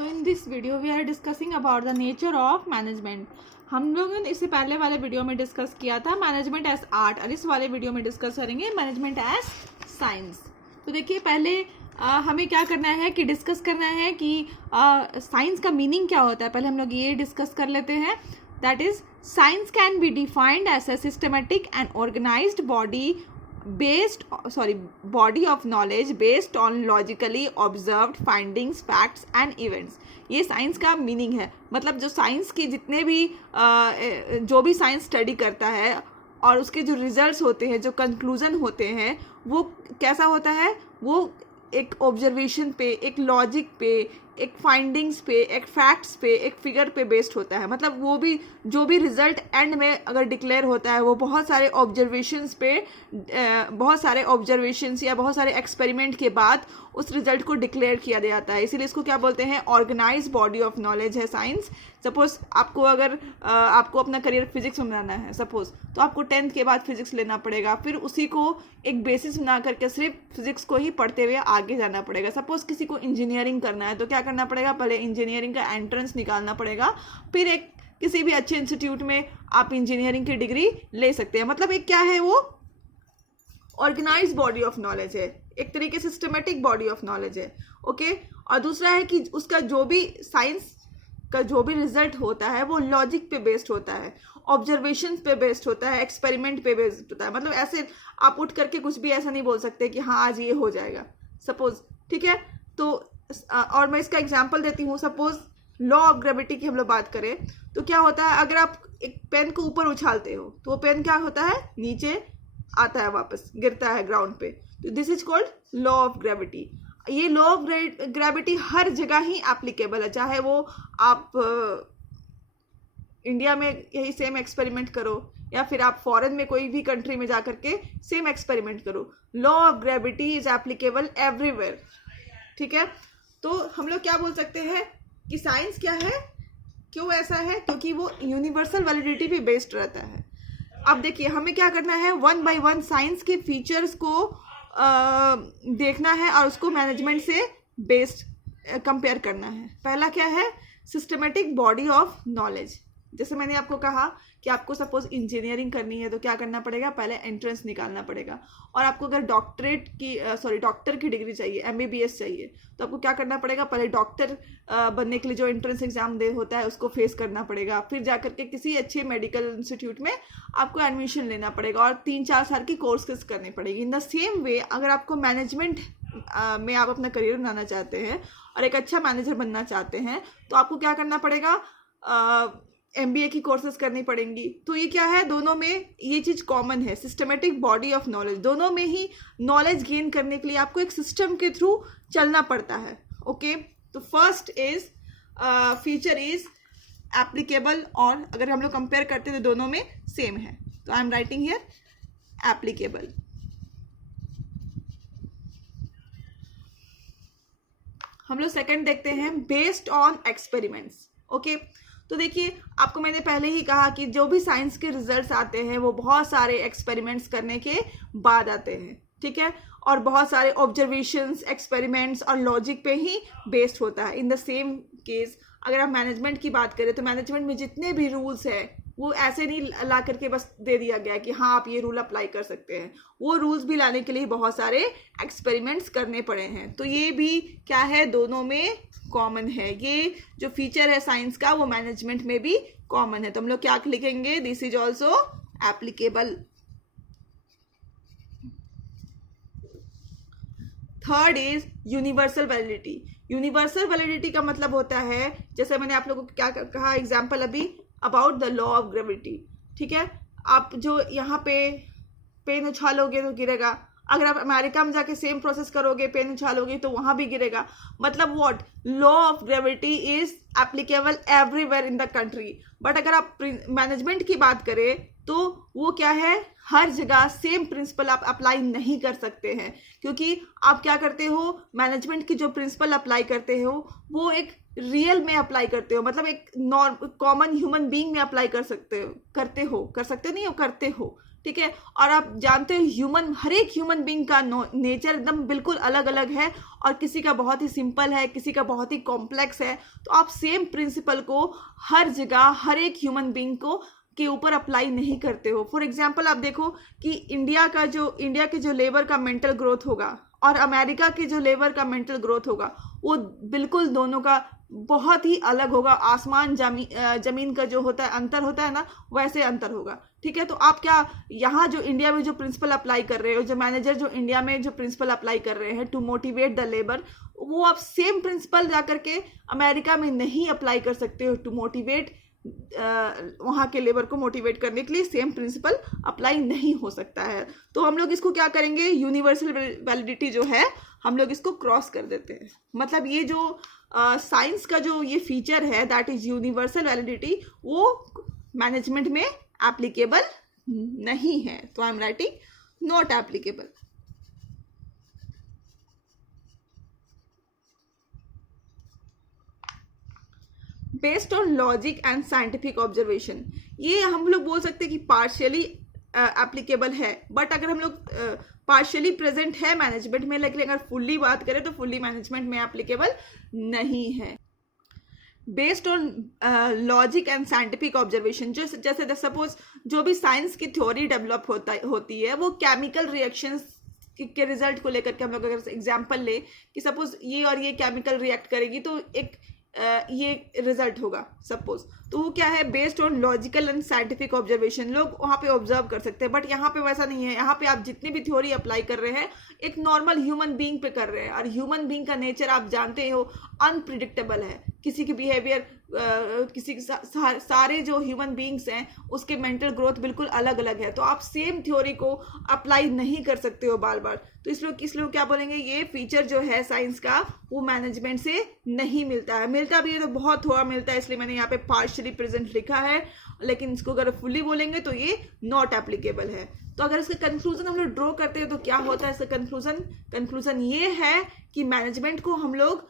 So in this video we are discussing about the nature of management. हम लोगों ने इससे पहले वाले वीडियो में डिस्कस किया था मैनेजमेंट एज आर्ट और इस वाले वीडियो में डिस्कस करेंगे मैनेजमेंट एज साइंस। तो देखिए पहले हमें क्या करना है कि डिस्कस करना है कि साइंस का मीनिंग क्या होता है। पहले हम लोग ये डिस्कस कर लेते हैं। That is science can be defined as a systematic and organised body of knowledge based on logically observed findings, facts and events। ये साइंस का मीनिंग है। मतलब जो साइंस की जितने भी जो भी साइंस स्टडी करता है और उसके जो रिजल्ट्स होते हैं, जो कंक्लूजन होते हैं, वो कैसा होता है, वो एक ऑब्जर्वेशन पे, एक लॉजिक पे, एक फाइंडिंग्स पे, एक फैक्ट्स पे, एक फिगर पे बेस्ड होता है। मतलब वो भी जो भी रिजल्ट एंड में अगर डिक्लेयर होता है वो बहुत सारे ऑब्जर्वेशंस पे, बहुत सारे ऑब्जर्वेशंस या बहुत सारे एक्सपेरिमेंट के बाद उस रिजल्ट को डिक्लेयर किया जाता है। इसीलिए इसको क्या बोलते हैं, ऑर्गेनाइज बॉडी ऑफ नॉलेज है साइंस। सपोज आपको अगर आपको अपना करियर फिजिक्स में बनाना है सपोज, तो आपको 10th के बाद फिजिक्स लेना पड़ेगा, फिर उसी को एक बेसिस बना करके सिर्फ फिजिक्स को ही पढ़ते हुए आगे जाना पड़ेगा। सपोज किसी को इंजीनियरिंग करना है तो क्या करना पड़ेगा, पहले इंजीनियरिंग का एंट्रेंस निकालना पड़ेगा, फिर एक किसी भी अच्छे इंस्टीट्यूट में आप इंजीनियरिंग की डिग्री ले सकते हैं। मतलब एक क्या है, वो ऑर्गेनाइज बॉडी ऑफ नॉलेज है, एक तरीके से सिस्टमेटिक बॉडी ऑफ नॉलेज है। ओके। और दूसरा है कि उसका जो भी साइंस का जो भी रिजल्ट होता है वो लॉजिक पे बेस्ड होता है, ऑब्जर्वेशन पे बेस्ड होता है, एक्सपेरिमेंट पे बेस्ड होता है। मतलब ऐसे आप उठ करके कुछ भी ऐसा नहीं बोल सकते कि हाँ आज ये हो जाएगा सपोज, ठीक है। तो और मैं इसका एग्जांपल देती हूँ। सपोज लॉ ऑफ ग्रेविटी की हम लोग बात करें तो क्या होता है, अगर आप एक पेन को ऊपर उछालते हो तो वो पेन क्या होता है, नीचे आता है, वापस गिरता है ग्राउंड पे। तो this is called law of gravity. ये लॉ ऑफ ग्रेविटी हर जगह ही एप्लीकेबल है, चाहे वो आप इंडिया में यही सेम एक्सपेरिमेंट करो या फिर आप फॉरेन में कोई भी कंट्री में जा करके सेम एक्सपेरिमेंट करो। Law of gravity is applicable everywhere, ठीक है। तो हम लोग क्या बोल सकते हैं कि साइंस क्या है, क्यों ऐसा है, क्योंकि वो यूनिवर्सल वैलिडिटी पे बेस्ड रहता है। अब देखिए हमें क्या करना है, 1 by 1 साइंस के फीचर्स को देखना है और उसको मैनेजमेंट से बेस्ड कंपेयर करना है। पहला क्या है, सिस्टमेटिक बॉडी ऑफ नॉलेज। जैसे मैंने आपको कहा कि आपको सपोज इंजीनियरिंग करनी है तो क्या करना पड़ेगा, पहले एंट्रेंस निकालना पड़ेगा। और आपको अगर डॉक्टर की डिग्री चाहिए, MBBS चाहिए, तो आपको क्या करना पड़ेगा, पहले डॉक्टर बनने के लिए जो एंट्रेंस एग्जाम दे होता है उसको फेस करना पड़ेगा। फिर जा करके किसी अच्छे मेडिकल इंस्टीट्यूट में आपको एडमिशन लेना पड़ेगा और 3-4 साल की कोर्सेज करनी पड़ेगी। इन द सेम वे अगर आपको मैनेजमेंट में आप अपना करियर बनाना चाहते हैं और एक अच्छा मैनेजर बनना चाहते हैं तो आपको क्या करना पड़ेगा, MBA की कोर्सेज करनी पड़ेंगी। तो ये क्या है, दोनों में ये चीज़ कॉमन है, सिस्टमेटिक बॉडी ऑफ नॉलेज। दोनों में ही नॉलेज गेन करने के लिए आपको एक सिस्टम के थ्रू चलना पड़ता है। ओके। तो first is feature is applicable, और अगर हम लोग कंपेयर करते हैं तो दोनों में सेम है। तो I am writing here applicable. हम लोग सेकंड देखते हैं, बेस्ड ऑन एक्सपेरिमेंट्स। ओके। तो देखिए आपको मैंने पहले ही कहा कि जो भी साइंस के रिजल्ट्स आते हैं वो बहुत सारे एक्सपेरिमेंट्स करने के बाद आते हैं, ठीक है। और बहुत सारे ऑब्जर्वेशंस, एक्सपेरिमेंट्स और लॉजिक पे ही बेस्ड होता है। इन द सेम केस अगर आप मैनेजमेंट की बात करें तो मैनेजमेंट में जितने भी रूल्स हैं वो ऐसे नहीं ला करके बस दे दिया गया कि हाँ आप ये रूल अप्लाई कर सकते हैं। वो रूल्स भी लाने के लिए बहुत सारे एक्सपेरिमेंट्स करने पड़े हैं। तो ये भी क्या है, दोनों में कॉमन है। ये जो फीचर है साइंस का वो मैनेजमेंट में भी कॉमन है। तो हम लोग क्या लिखेंगे, this is also applicable. Third is universal validity. Universal validity का मतलब होता है, जैसे मैंने आप लोगों को क्या कहा एग्जाम्पल अभी, about the law of gravity, ठीक है। आप जो यहाँ पे पेन उछालोगे तो गिरेगा, अगर आप अमेरिका में जाके सेम प्रोसेस करोगे, पेन उछालोगे तो वहां भी गिरेगा। मतलब what, law of gravity is applicable everywhere in the country. But अगर आप मैनेजमेंट की बात करें तो वो क्या है, हर जगह सेम प्रिंसिपल आप अप्लाई नहीं कर सकते हैं, क्योंकि आप क्या करते हो, मैनेजमेंट की जो प्रिंसिपल अप्लाई करते हो वो एक रियल में अप्लाई करते हो, मतलब एक कॉमन ह्यूमन बीइंग में अप्लाई करते हो, ठीक है। और आप जानते हो हर एक ह्यूमन बीइंग का नेचर एकदम बिल्कुल अलग अलग है, और किसी का बहुत ही सिंपल है, किसी का बहुत ही कॉम्प्लेक्स है। तो आप सेम प्रिंसिपल को हर जगह हर एक ह्यूमन बीइंग को के ऊपर अप्लाई नहीं करते हो। फॉर एग्जाम्पल आप देखो कि इंडिया के जो लेबर का मेंटल ग्रोथ होगा और अमेरिका के जो लेबर का मेंटल ग्रोथ होगा, वो बिल्कुल दोनों का बहुत ही अलग होगा। आसमान जमीन का जो होता है अंतर होता है ना, वैसे अंतर होगा, ठीक है। तो आप क्या यहाँ जो इंडिया में जो प्रिंसिपल अप्लाई कर रहे हो, जो मैनेजर जो इंडिया में जो प्रिंसिपल अप्लाई कर रहे हैं टू मोटिवेट द लेबर, वो आप सेम प्रिंसिपल जा करके अमेरिका में नहीं अप्लाई कर सकते हो टू मोटिवेट वहाँ के लेबर को मोटिवेट करने के लिए सेम प्रिंसिपल अप्लाई नहीं हो सकता है। तो हम लोग इसको क्या करेंगे, यूनिवर्सल वैलिडिटी जो है हम लोग इसको क्रॉस कर देते हैं। मतलब ये जो साइंस का जो ये फीचर है दैट इज यूनिवर्सल वैलिडिटी, वो मैनेजमेंट में एप्लीकेबल नहीं है। तो I am writing not applicable. Based on logic and scientific observation, ये हम लोग बोल सकते हैं कि पार्शियली एप्लीकेबल है, बट अगर हम लोग पार्शियली प्रेजेंट है मैनेजमेंट में, लेकिन अगर फुल्ली बात करें तो फुल्ली मैनेजमेंट में एप्लीकेबल नहीं है। Based on logic and scientific observation, जो जैसे सपोज जो भी साइंस की थ्योरी डेवलप होती है वो केमिकल रिएक्शंस के रिजल्ट को लेकर के, हम लोग अगर एग्जांपल ले कि सपोज ये और ये केमिकल रिएक्ट करेगी तो एक ये रिजल्ट होगा सपोज, तो वो क्या है, based on logical and scientific observation लोग वहाँ पे ऑब्जर्व कर सकते हैं। बट यहाँ पे वैसा नहीं है। यहाँ पे आप जितनी भी थ्योरी अप्लाई कर रहे हैं एक नॉर्मल ह्यूमन बीइंग पे कर रहे हैं, और ह्यूमन बीइंग का नेचर आप जानते हो अनप्रिडिक्टेबल है। किसी की बिहेवियर, किसी सारे जो ह्यूमन बीइंग्स हैं उसके मेंटल ग्रोथ बिल्कुल अलग अलग है। तो आप सेम थ्योरी को अप्लाई नहीं कर सकते हो बार बार। तो इसलिए क्या बोलेंगे, ये फीचर जो है साइंस का वो मैनेजमेंट से नहीं मिलता है। मिलता भी है तो बहुत थोड़ा मिलता है, इसलिए मैंने यहाँ पे पार्शियली प्रेजेंट लिखा है, लेकिन इसको अगर फुल्ली बोलेंगे तो ये नॉट एप्लीकेबल है। तो अगर इसका कंक्लूजन हम लोग ड्रॉ करते हैं तो क्या होता है, इसका कंक्लूजन ये है कि मैनेजमेंट को हम लोग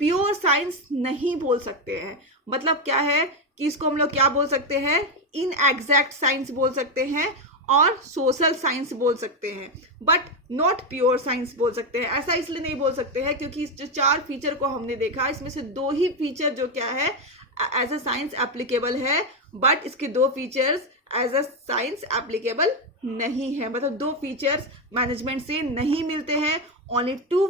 प्योर साइंस नहीं बोल सकते हैं। मतलब क्या है कि इसको हम लोग क्या बोल सकते हैं, इन एग्जैक्ट साइंस बोल सकते हैं और सोशल साइंस बोल सकते हैं, बट नॉट प्योर साइंस बोल सकते हैं। ऐसा इसलिए नहीं बोल सकते हैं क्योंकि इस जो 4 फीचर को हमने देखा, इसमें से 2 ही फीचर जो क्या है एज अ साइंस एप्लीकेबल है, बट इसके 2 features as a science applicable नहीं है। मतलब 2 फीचर्स मैनेजमेंट से नहीं मिलते हैं। Only 2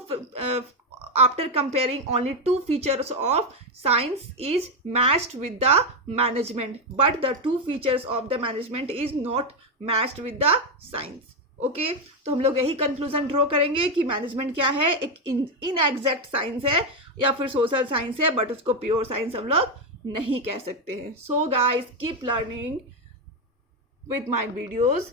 after comparing only 2 features of science is matched with the management, but the 2 features of the management is not matched with the science. Okay तो हम लोग यही कंक्लूजन ड्रॉ करेंगे कि मैनेजमेंट क्या है, एक इनएग्जैक्ट साइंस है या फिर सोशल साइंस है, बट उसको प्योर साइंस हम लोग नहीं कह सकते हैं। So guys keep learning with my videos.